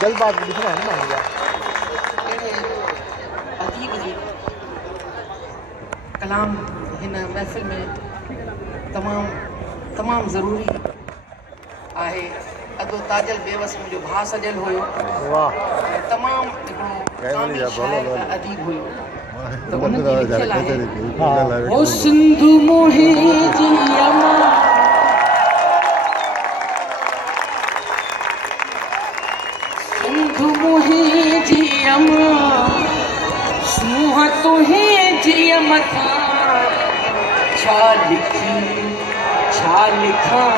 जल्दबाजी दिखना है ना कलाम हिन महफ़िल में तमाम ज़रूरी आहे। अदो ताजल बेवस मुंहिंजो भाउ सॼल हुयो, तमामु हिकिड़ो कामिल शाइर अदीब हुयो, त उनजी लिखियल आहे ओ सिंधु मोहे जी अमा सिंधु मोहे जी अमा सूंह तुहे जी मथा छा लिखी छा लिखां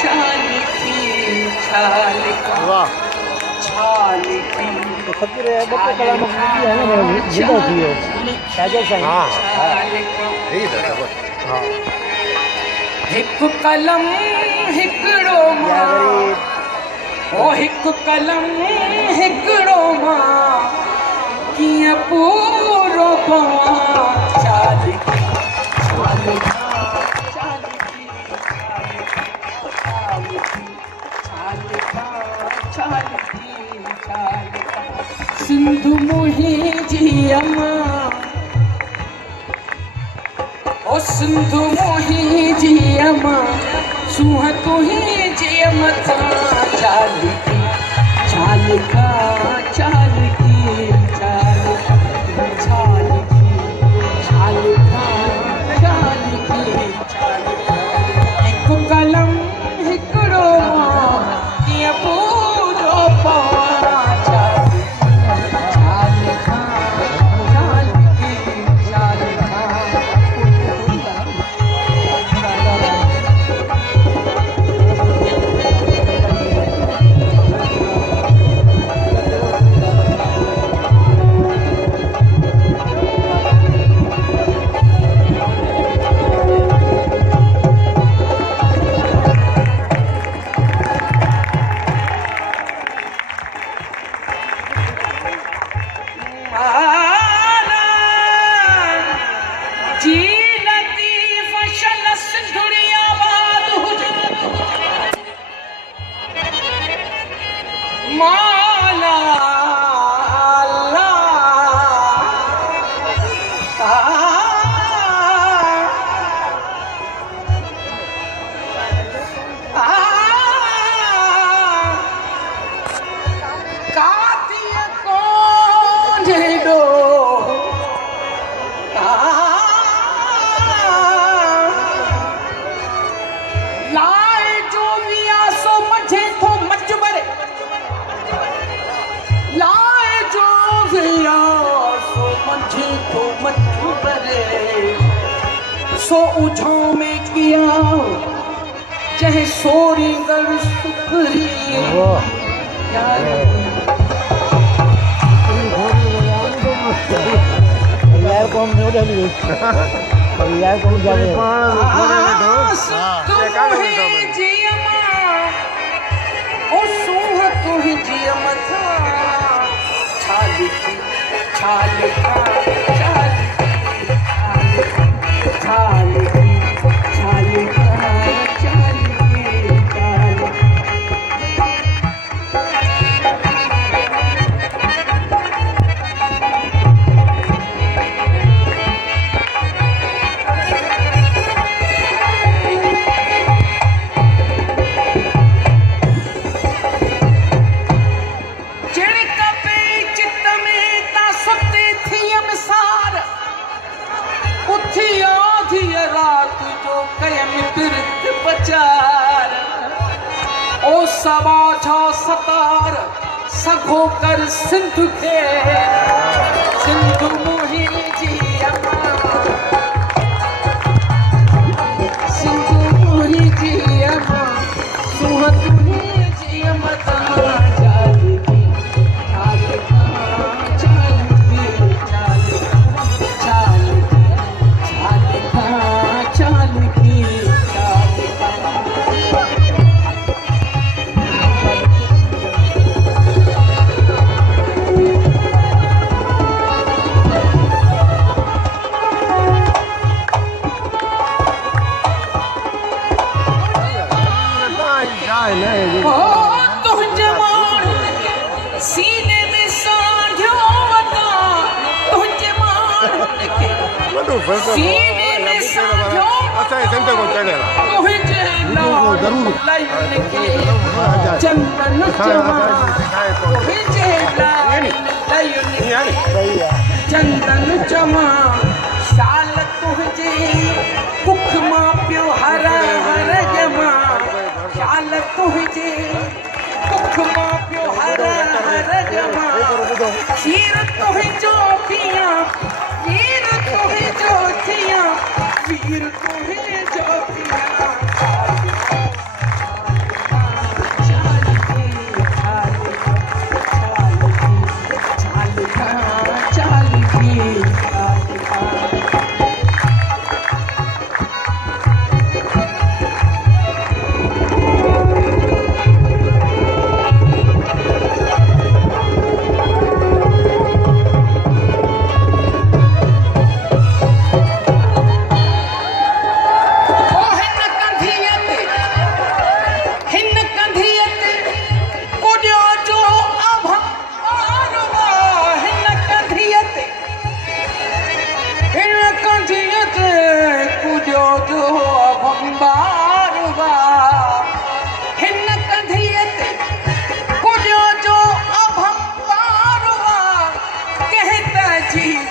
छा लिखी छा लिखां छा लिखी फकीर है बच्चे कलाम की है ना मेरा जिंदा थी है शायद सही हां यही था बस हां हिक कलम हिकड़ो मां ओ हिक कलम हिकड़ो मां किया पूरो पवा छा लिखी छा लिखां छा लिखी छा लिखां छा लिखी छा लिखां सिंधु मोहे जी अमा ओ सिंधु मोहे जी अमा सूंह तुहे जी मथा छा लिखी छा लिखां छा लिखी छा लिखां छा लिखी छा लिखां छा लिखी छा लिखां हिक कलम हिकड़ो कीअं पूरो पवा छा लिखां छा लिखी छा लिखां सो उझों में किया चाहे सोरी गर सुखरी यार कौन हो जाएगी यार कौन जावे जी अमा ओ सूंह तुहे जी मथा छा लिखी छा लिखां छा लिखी छा लिखां छा लिखी छा ओ सबा छा सतार सघो कर सिंध खे सिंधु मोहे जी अमा सिंधु मोहे जी अमा सूंह तुहे जी मथा छा लिखी छा लिखां छा लिखी छा सीने में साजो तुझे लाइन के चंदन चमा तुझे लाइन के चंदन चमा शाल तुझे कुख मां पियो हर हर जमा शाल तुझे कुख मां पियो हर हर जमा खीर तुझो पिया वीर तुझो थिया वीर तुझो पिया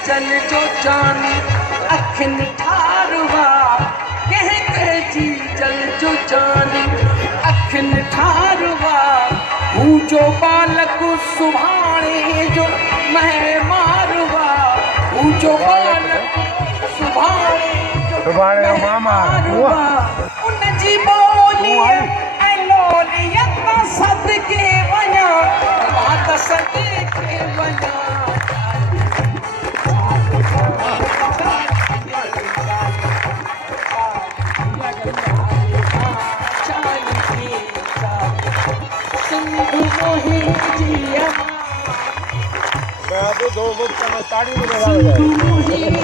चल जो जानी अखिन ठारवा कहते जी चल जो जानी अखिन ठारवा हूँ जो बालक सुभाणे जो मैं मारवा हूँ जो बालक सुभाणे जो मैं मारवा उन जी बोलिए लोलियत सदके वञा बात सदके वञा दो वक्त में ताड़ी में लगा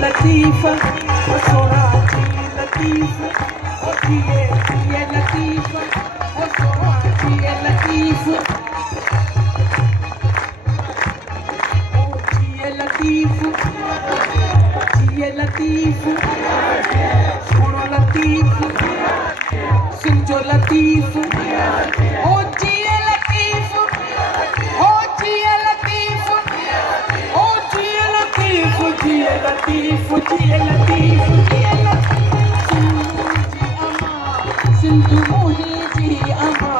लतीफ़ा ओ सोना जी लतीफ़ा ओ जिए लतीफ़ा ओ सोना जिए लतीफ़ा ओ जिए लतीफ़ा जिए लतीफ़ा सुनो लतीफ़ा सुन जो लतीफ़ा ओ जिए लतीफ़ा ओ जिए लतीफ़ा ओ जिए लतीफ़ा जिए लतीफ़ जिए लतीफ़ जिए लतीफ़ सिंधु मोही जी अमा